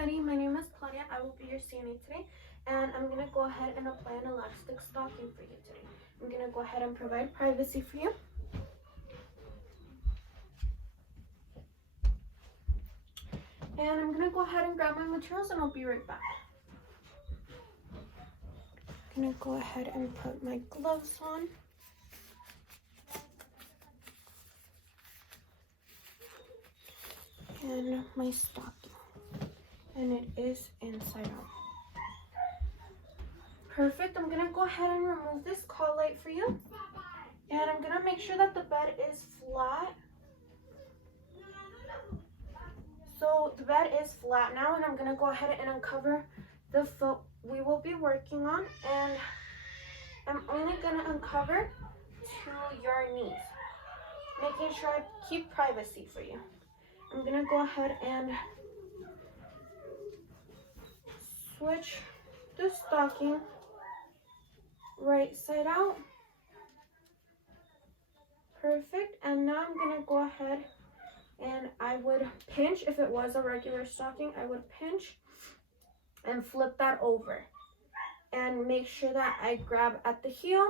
everybody, my name is Claudia. I will be your CNA today, and I'm going to go ahead and apply an elastic stocking for you today. I'm going to go ahead and provide privacy for you. And I'm going to go ahead and grab my materials and I'll be right back. I'm going to go ahead and put my gloves on. And my stocking. And it is inside out. Perfect. I'm going to go ahead and remove this call light for you. And I'm going to make sure that the bed is flat. So the bed is flat now, and I'm going to go ahead and uncover the foot we will be working on. And I'm only going to uncover to your knees, making sure I keep privacy for you. I'm going to go ahead and switch the stocking right side out. Perfect. And now I'm going to go ahead and I would pinch. If it was a regular stocking, I would pinch and flip that over and make sure that I grab at the heel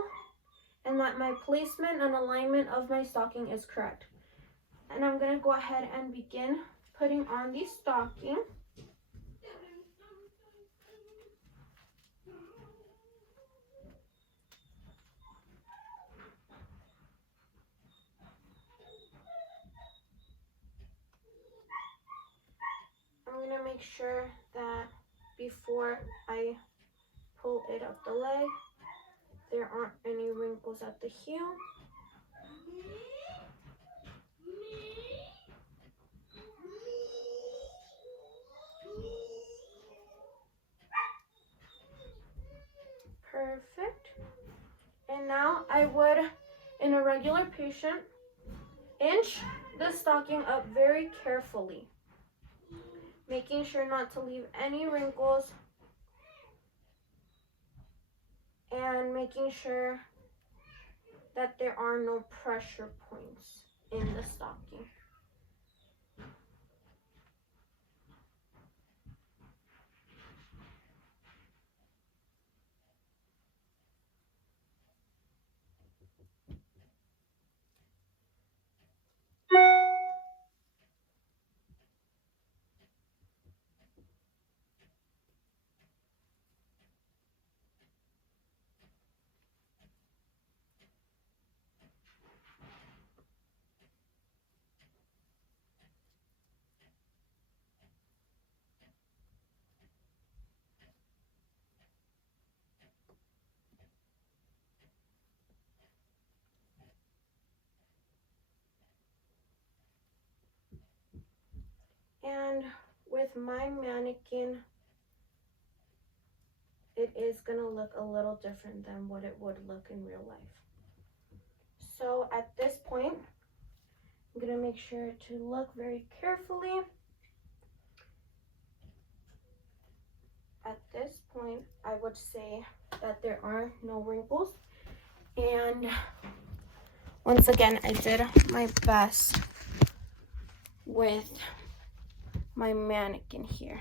and that my placement and alignment of my stocking is correct. And I'm going to go ahead and begin putting on the stocking. I'm going to make sure that before I pull it up the leg, there aren't any wrinkles at the heel. Perfect. And now I would, in a regular patient, inch the stocking up very carefully, making sure not to leave any wrinkles and making sure that there are no pressure points in the stocking. And with my mannequin, it is going to look a little different than what it would look in real life. So at this point, I'm going to make sure to look very carefully. At this point, I would say that there are no wrinkles. And once again, I did my best with my mannequin here.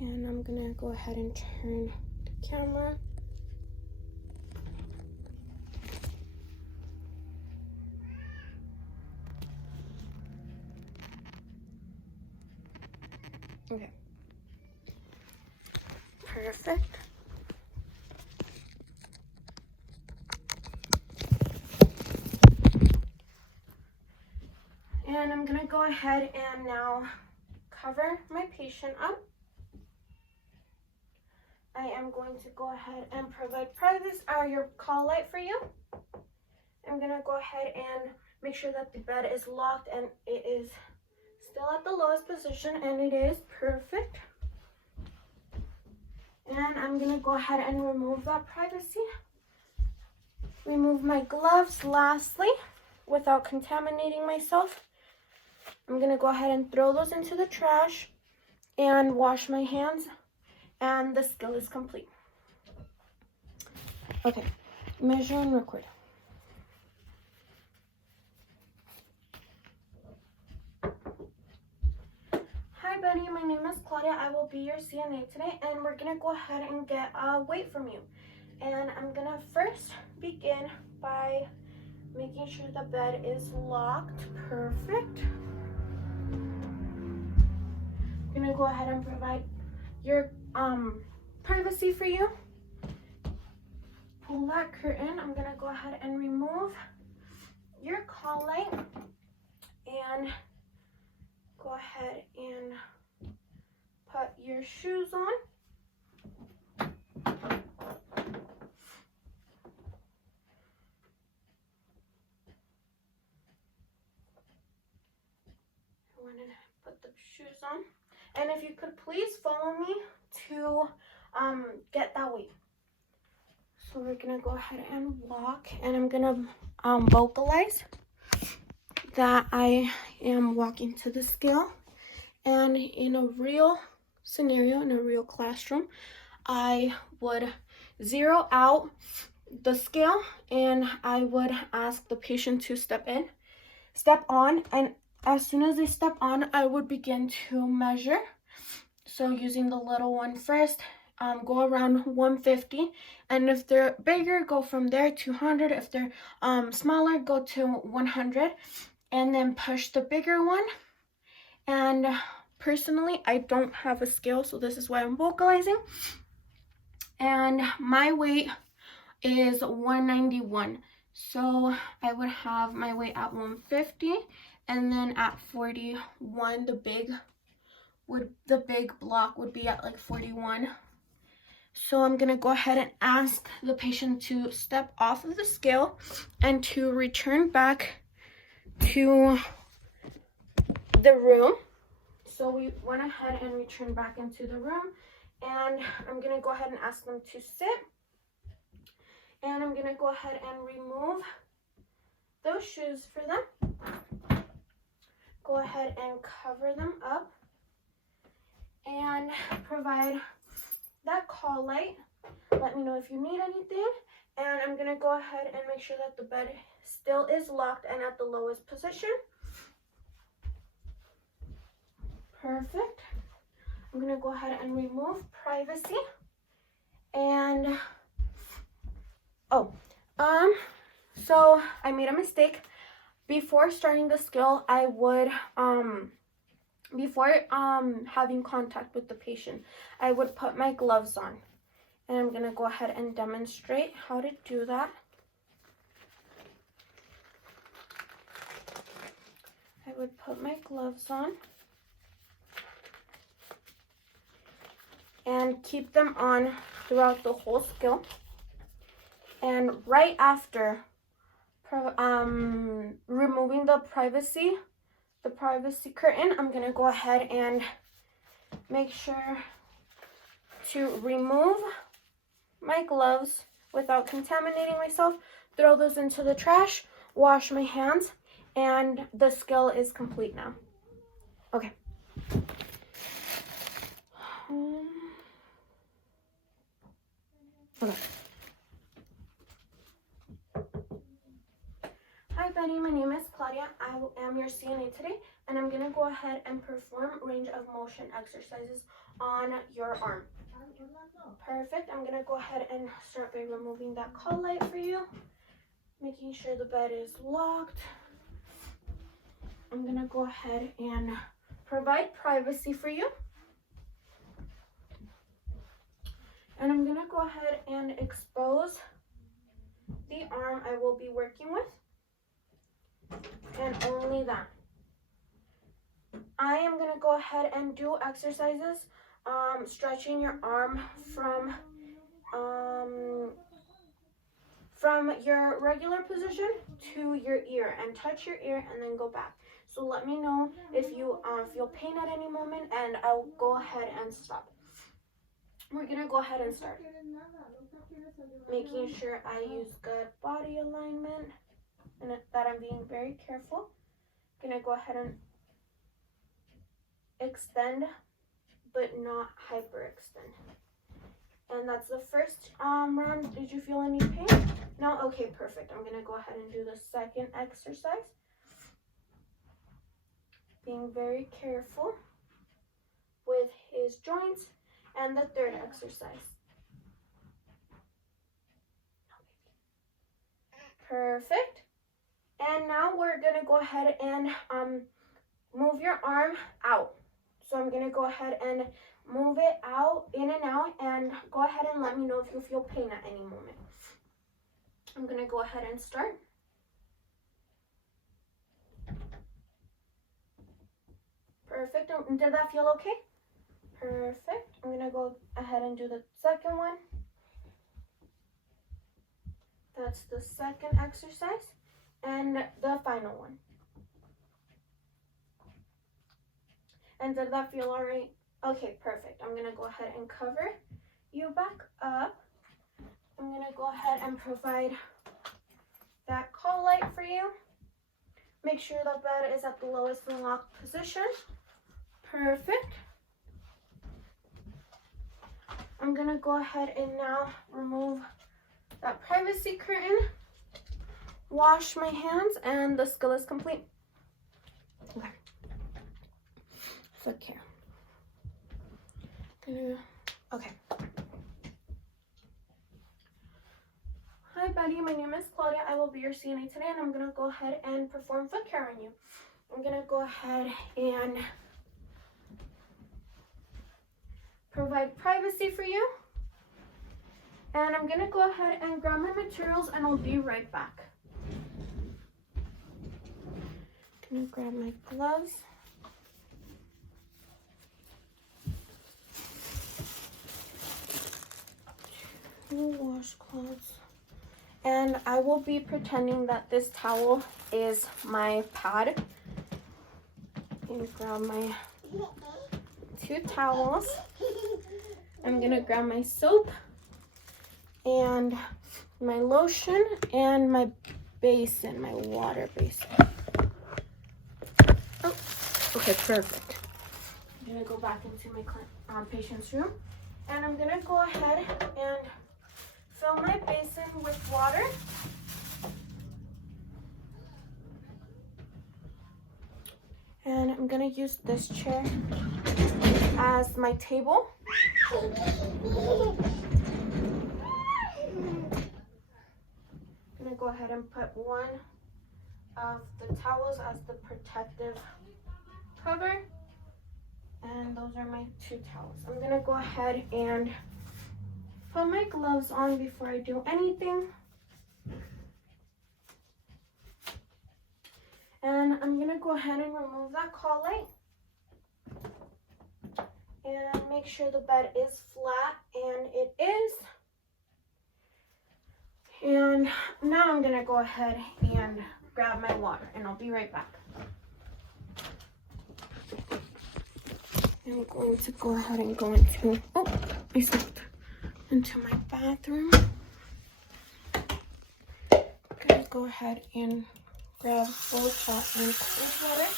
And I'm gonna go ahead and turn the camera. Okay. Perfect. And I'm gonna go ahead and now cover my patient up. I am going to go ahead and provide privacy, your call light for you. I'm gonna go ahead and make sure that the bed is locked and it is still at the lowest position, and it is perfect. And I'm gonna go ahead and remove that privacy. Remove my gloves lastly, without contaminating myself. I'm gonna go ahead and throw those into the trash and wash my hands, and the skill is complete. Okay, measure and record. Benny, my name is Claudia. I will be your CNA today, and we're gonna go ahead and get a weight from you. And I'm gonna first begin by making sure the bed is locked. Perfect. I'm gonna go ahead and provide your privacy for you. Pull that curtain. I'm gonna go ahead and remove your call light and go ahead and put your shoes on. I want to put the shoes on. And if you could please follow me to get that weight. So we're gonna go ahead and walk, and I'm gonna vocalize that I am walking to the scale. And in a real scenario, in a real classroom, I would zero out the scale and I would ask the patient to step on, and as soon as they step on, I would begin to measure. So using the little one first, go around 150, and if they're bigger, go from there to 100. If they're smaller, go to 100, and then push the bigger one. And personally, I don't have a scale, so this is why I'm vocalizing. And my weight is 191, so I would have my weight at 150, and then at 41, the big block would be at like 41. So I'm gonna go ahead and ask the patient to step off of the scale and to return back to the room. So we went ahead and returned back into the room, and I'm gonna go ahead and ask them to sit. And I'm gonna go ahead and remove those shoes for them. Go ahead and cover them up and provide that call light. Let me know if you need anything. And I'm gonna go ahead and make sure that the bed still is locked and at the lowest position. Perfect. I'm gonna go ahead and remove privacy. And so I made a mistake. Before starting the scale, I would before having contact with the patient, I would put my gloves on. And I'm gonna go ahead and demonstrate how to do that. I would put my gloves on and keep them on throughout the whole scale. And right after removing the privacy curtain, I'm gonna go ahead and make sure to remove my gloves without contaminating myself, throw those into the trash, wash my hands, and the scale is complete now. Okay. Okay. Hi Benny, my name is Claudia. I am your CNA today, and I'm gonna go ahead and perform range of motion exercises on your arm. Perfect. I'm gonna go ahead and start by removing that call light for you, making sure the bed is locked. I'm gonna go ahead and provide privacy for you. And I'm gonna go ahead and expose the arm I will be working with. And only that. I am going to go ahead and do exercises, stretching your arm from your regular position to your ear, and touch your ear and then go back. So let me know if you feel pain at any moment, and I'll go ahead and stop. We're going to go ahead and start. Making sure I use good body alignment and that I'm being very careful. Gonna go ahead and extend, but not hyperextend. And that's the first round. Did you feel any pain? No? Okay, perfect. I'm gonna go ahead and do the second exercise. Being very careful. with his joints. And the third exercise. Perfect. And now we're gonna go ahead and move your arm out. So I'm gonna go ahead and move it out, in and out, and go ahead and let me know if you feel pain at any moment. I'm gonna go ahead and start. Perfect. Did that feel okay? Perfect. I'm gonna go ahead and do the second one. That's the second exercise. And the final one. And did that feel all right? Okay, perfect. I'm gonna go ahead and cover you back up. I'm gonna go ahead and provide that call light for you. Make sure the bed is at the lowest and locked position. Perfect. I'm gonna go ahead and now remove that privacy curtain. Wash my hands, and the skill is complete. Okay. Foot care. Okay. Hi, buddy. My name is Claudia. I will be your CNA today, and I'm gonna go ahead and perform foot care on you. I'm gonna go ahead and provide privacy for you. And I'm gonna go ahead and grab my materials, and I'll be right back. Gonna grab my gloves. Two washcloths. And I will be pretending that this towel is my pad. And grab my 2 towels. I'm gonna grab my soap and my lotion and my basin, my water basin. Oh, okay, perfect. I'm gonna go back into my patient's room, and I'm gonna go ahead and fill my basin with water. And I'm gonna use this chair as my table. I'm gonna go ahead and put one of the towels as the protective cover. And those are my 2 towels. I'm gonna go ahead and put my gloves on before I do anything. And I'm gonna go ahead and remove that call light. And make sure the bed is flat, and it is. And now I'm gonna go ahead and grab my water, and I'll be right back. I'm going to go ahead and go into, I slipped into my bathroom. I'm gonna go ahead and grab both hot and cold water.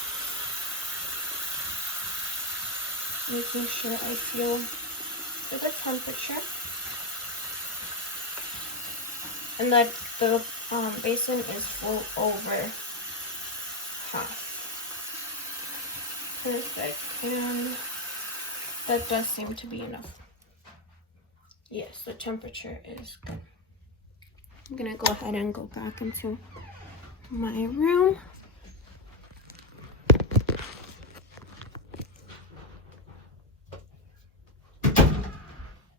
Making sure I feel the temperature. And that the basin is full over half. Perfect. And that does seem to be enough. Yes, the temperature is good. I'm gonna go ahead and go back into my room.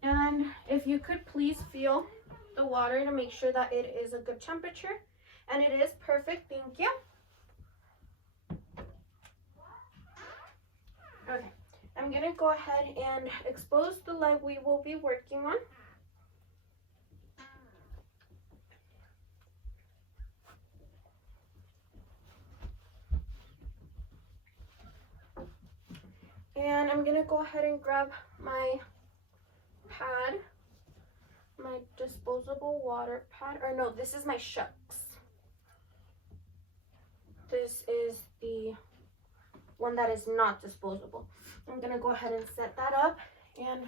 And if you could please feel the water to make sure that it is a good temperature. And it is perfect, thank you. Okay, I'm gonna go ahead and expose the leg we will be working on. And I'm gonna go ahead and grab my pad, my disposable water pad, or no, this is my Shucks. This is the one that is not disposable. I'm gonna go ahead and set that up and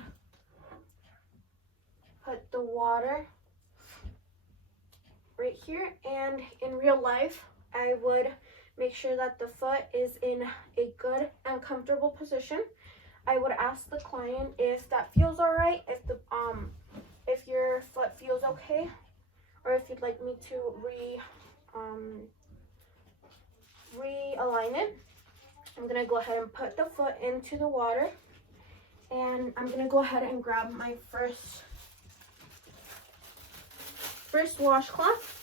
put the water right here. And in real life, I would make sure that the foot is in a good and comfortable position. I would ask the client if that feels all right, if your foot feels okay, or if you'd like me to realign it. I'm gonna go ahead and put the foot into the water, and I'm gonna go ahead and grab my first washcloth.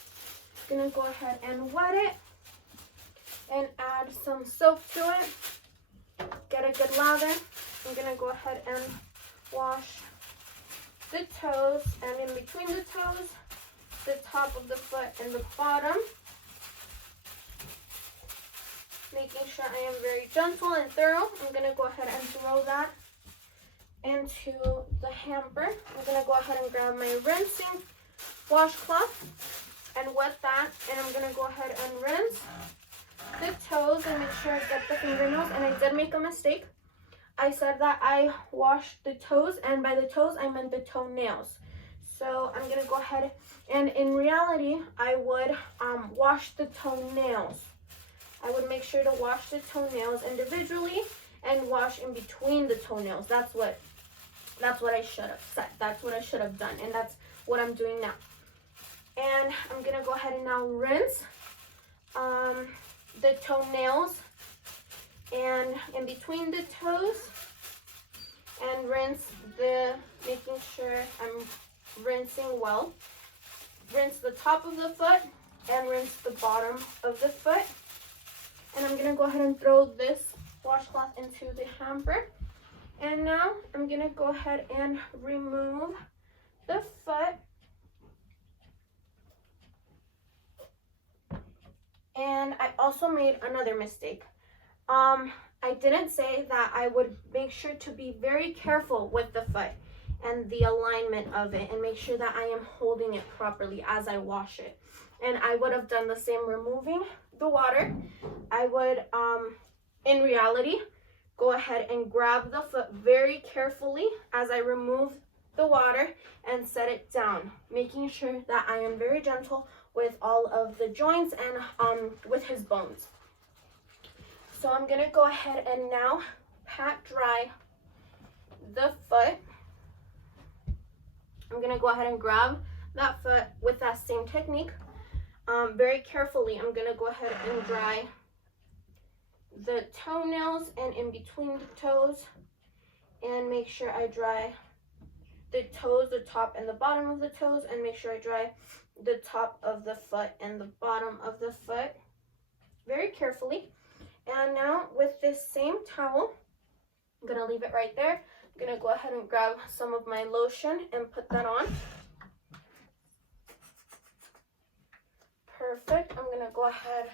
Gonna go ahead and wet it and add some soap to it. Get a good lather. I'm gonna go ahead and wash the toes, and in between the toes, the top of the foot and the bottom. Making sure I am very gentle and thorough. I'm gonna go ahead and throw that into the hamper. I'm gonna go ahead and grab my rinsing washcloth and wet that, and I'm gonna go ahead and rinse the toes and make sure I get the fingernails. And I did make a mistake. I said that I washed the toes, and by the toes I meant the toenails. So I'm gonna go ahead, and in reality I would wash the toenails. I would make sure to wash the toenails individually and wash in between the toenails. That's what I should have said. That's what I should have done, and that's what I'm doing now. And I'm gonna go ahead and now rinse the toenails and in between the toes, and making sure I'm rinsing well. Rinse the top of the foot and rinse the bottom of the foot. And I'm gonna go ahead and throw this washcloth into the hamper. And now I'm gonna go ahead and remove the foot. And I also made another mistake. I didn't say that I would make sure to be very careful with the foot and the alignment of it, and make sure that I am holding it properly as I wash it. And I would have done the same, removing the water. I would, in reality, go ahead and grab the foot very carefully as I remove the water and set it down, making sure that I am very gentle with all of the joints and with his bones. So I'm gonna go ahead and now pat dry the foot. I'm gonna go ahead and grab that foot with that same technique. Very carefully, I'm gonna go ahead and dry the toenails and in between the toes, and make sure I dry the toes, the top and the bottom of the toes, and make sure I dry the top of the foot and the bottom of the foot very carefully. And now with this same towel, I'm gonna leave it right there. I'm gonna go ahead and grab some of my lotion and put that on. Perfect. I'm gonna go ahead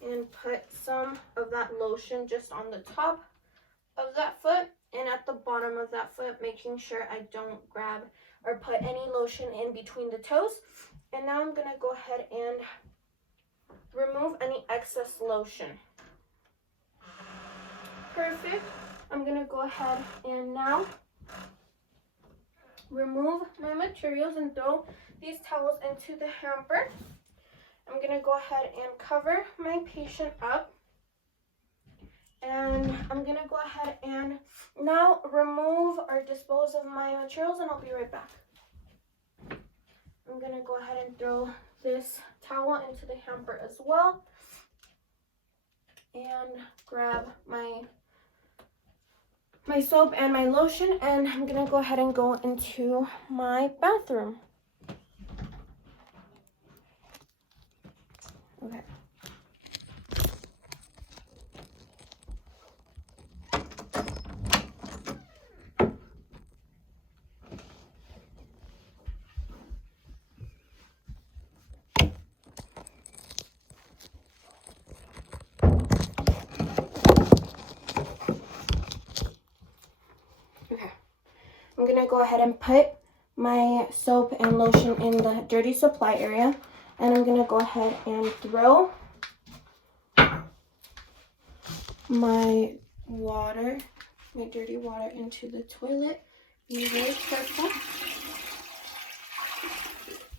and put some of that lotion just on the top of that foot and at the bottom of that foot, making sure I don't grab or put any lotion in between the toes. And now I'm gonna go ahead and remove any excess lotion. Perfect. I'm gonna go ahead and now remove my materials and throw these towels into the hamper. I'm gonna go ahead and cover my patient up, and I'm gonna go ahead and now remove or dispose of my materials, and I'll be right back. I'm gonna go ahead and throw this towel into the hamper as well, and grab my soap and my lotion, and I'm gonna go ahead and go into my bathroom. Okay. I'm gonna go ahead and put my soap and lotion in the dirty supply area, and I'm gonna go ahead and throw my dirty water into the toilet. Be very careful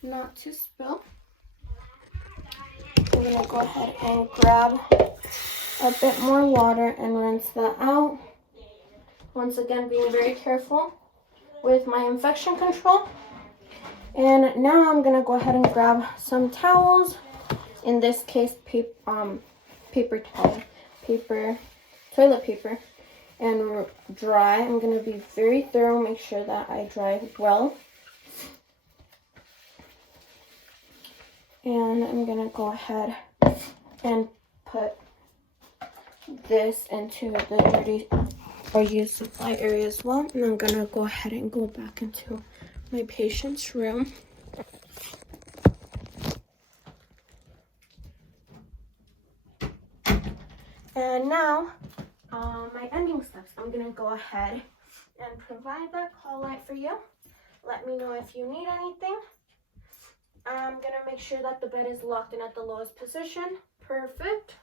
not to spill. I'm gonna go ahead and grab a bit more water and rinse that out. Once again, being very careful with my infection control. And now I'm gonna go ahead and grab some towels. In this case, toilet paper, and dry. I'm gonna be very thorough, make sure that I dry well. And I'm gonna go ahead and put this into the dirty or used supply area as well. And I'm gonna go ahead and go back into my patient's room. And now, my ending steps. I'm gonna go ahead and provide that call light for you. Let me know if you need anything. I'm gonna make sure that the bed is locked in at the lowest position. Perfect.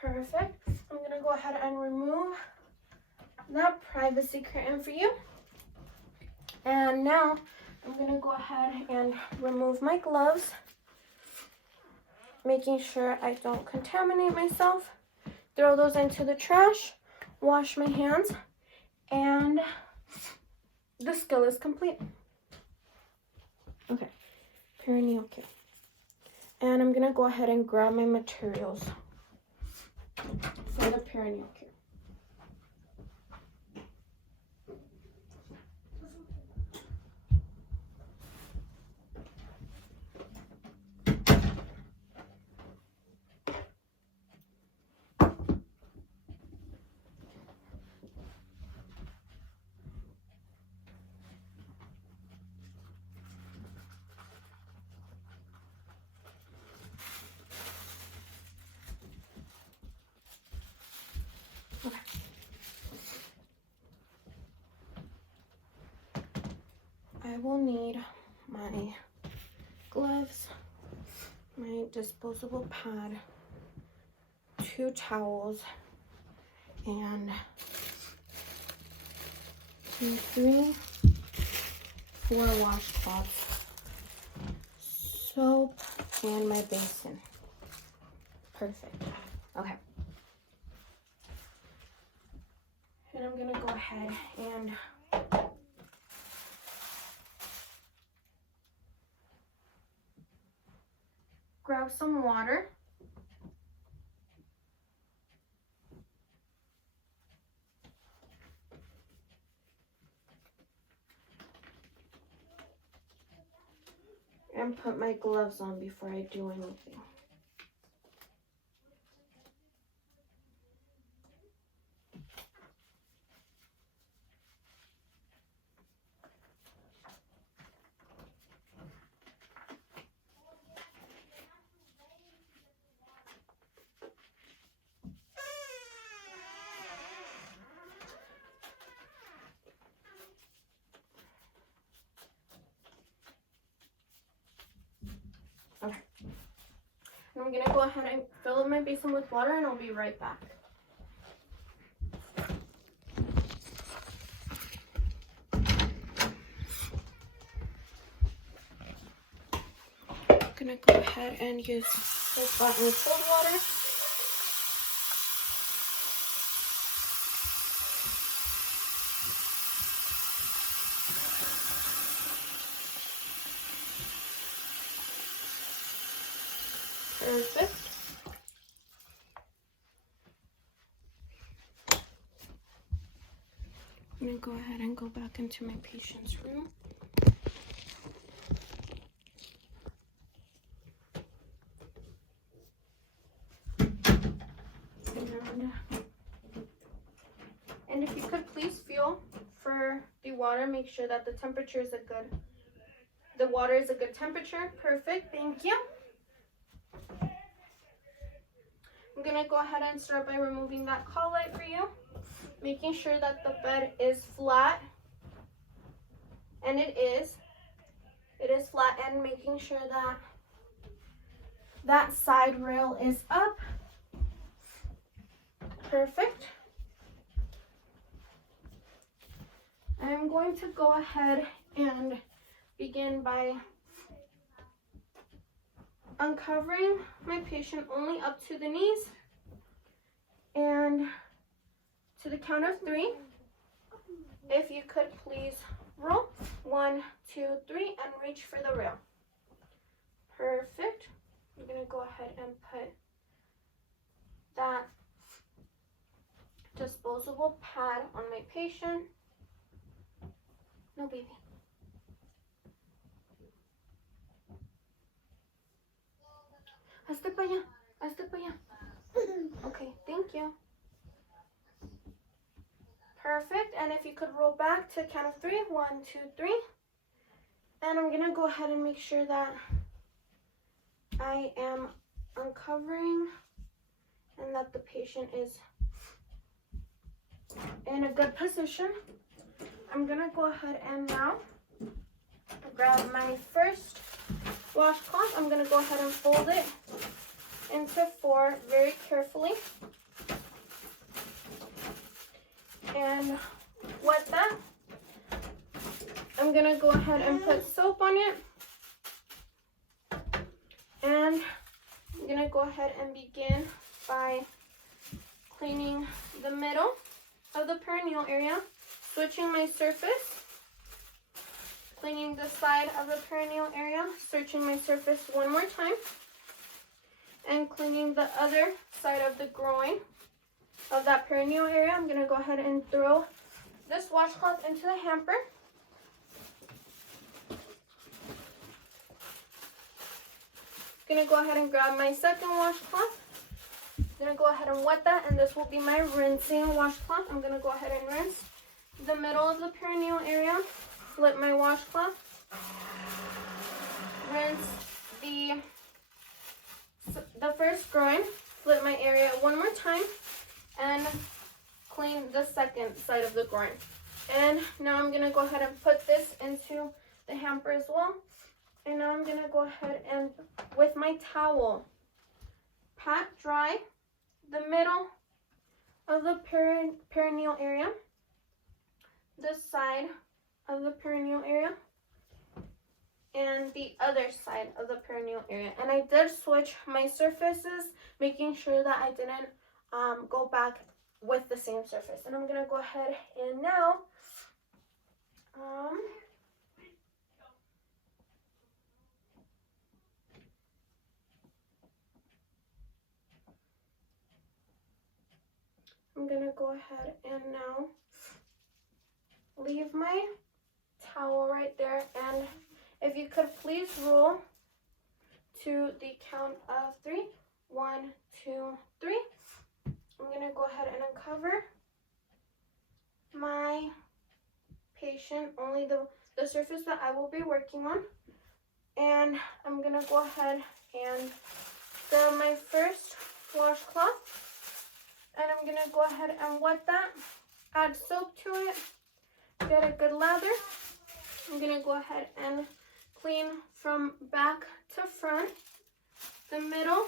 Perfect. I'm gonna go ahead and remove that privacy curtain for you. And now I'm gonna go ahead and remove my gloves, making sure I don't contaminate myself. Throw those into the trash, wash my hands, and the skill is complete. Okay, perineal care. And I'm gonna go ahead and grab my materials for the perineal care. I will need my gloves, my disposable pad, 2 towels, and 3, 4 washcloths, soap, and my basin. Perfect. Okay. And I'm gonna go ahead and grab some water. And put my gloves on before I do anything. Okay. And I'm gonna go ahead and fill up my basin with water, and I'll be right back. I'm gonna go ahead and use this bottle of cold water. Perfect. I'm gonna go ahead and go back into my patient's room. And if you could please feel for the water, make sure that the temperature is the water is a good temperature. Perfect, thank you. I'm gonna go ahead and start by removing that call light for you, making sure that the bed is flat, and it is flat, and making sure that that side rail is up. Perfect. I'm going to go ahead and begin by uncovering my patient only up to the knees, and to the count of 3, if you could please roll. 1, 2, 3, and reach for the rail. Perfect. I'm gonna go ahead and put that disposable pad on my patient. No, baby. Hazte para allá. Hazte para allá. Okay, thank you. Perfect. And if you could roll back to count of 3. 1, 2, 3. And I'm gonna go ahead and make sure that I am uncovering and that the patient is in a good position. I'm gonna go ahead and now grab my first washcloth. I'm gonna go ahead and fold it into 4 very carefully and wet that. I'm gonna go ahead and put soap on it, and I'm gonna go ahead and begin by cleaning the middle of the perineal area, switching my surface, cleaning the side of the perineal area, searching my surface one more time, and cleaning the other side of the groin of that perineal area. I'm gonna go ahead and throw this washcloth into the hamper. Gonna go ahead and grab my second washcloth. Gonna go ahead and wet that, and this will be my rinsing washcloth. I'm gonna go ahead and rinse the middle of the perineal area, flip my washcloth, rinse the first groin, flip my area one more time, and clean the second side of the groin. And now I'm gonna go ahead and put this into the hamper as well. And now I'm gonna go ahead and, with my towel, pat dry the middle of the perineal area, the side of the perineal area, and the other side of the perineal area. And I did switch my surfaces, making sure that I didn't go back with the same surface. And I'm gonna go ahead and now I'm gonna go ahead and now leave my towel right there, and if you could please roll to the count of 3. 1, 2, 3. I'm gonna go ahead and uncover my patient, only the surface that I will be working on. And I'm gonna go ahead and grab my first washcloth, and I'm gonna go ahead and wet that, add soap to it, get a good lather. I'm gonna go ahead and clean from back to front, the middle,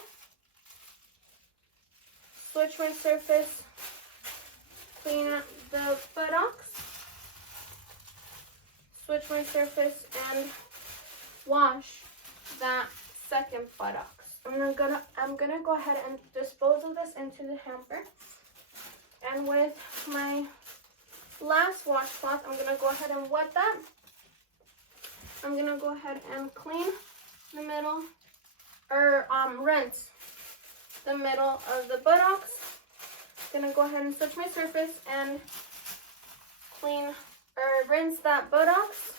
switch my surface, clean up the buttocks, switch my surface, and wash that second buttocks. I'm gonna go ahead and dispose of this into the hamper. And with my last washcloth, I'm gonna go ahead and wet that. I'm gonna go ahead and clean the middle, or rinse the middle of the buttocks. Gonna go ahead and switch my surface and rinse that buttocks,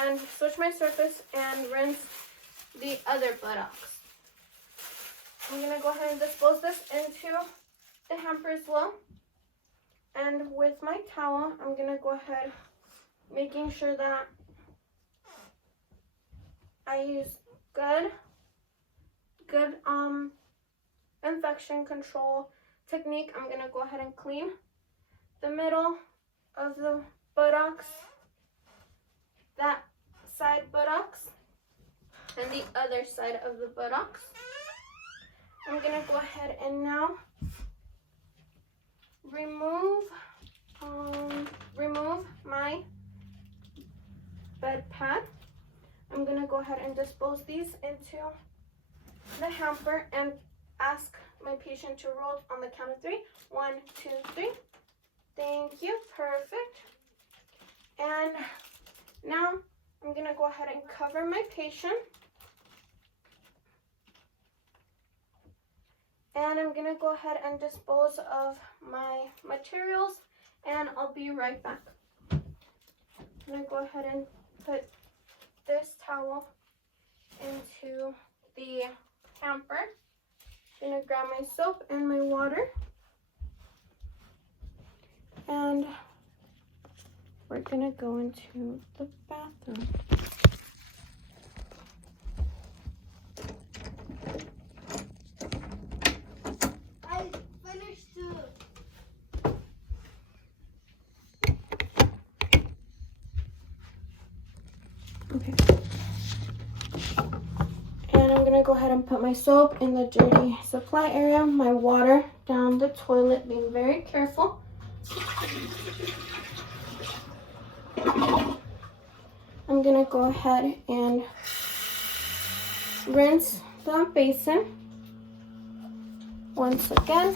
and switch my surface and rinse the other buttocks. I'm gonna go ahead and dispose this into the hamper as well. And with my towel, I'm gonna go ahead, making sure that I use good infection control technique. I'm gonna go ahead and clean the middle of the buttocks, that side buttocks, and the other side of the buttocks. I'm gonna go ahead and now remove my bed pad. I'm gonna go ahead and dispose these into the hamper and ask my patient to roll on the count of 3. 1, 2, 3. Thank you. Perfect. And now I'm going to go ahead and cover my patient. And I'm going to go ahead and dispose of my materials, and I'll be right back. I'm going to go ahead and put this towel into the hamper. I'm going to grab my soap and my water. And we're going to go into the bathroom. Okay. And I'm gonna go ahead and put my soap in the dirty supply area, my water down the toilet, being very careful. I'm gonna go ahead and rinse the basin once again.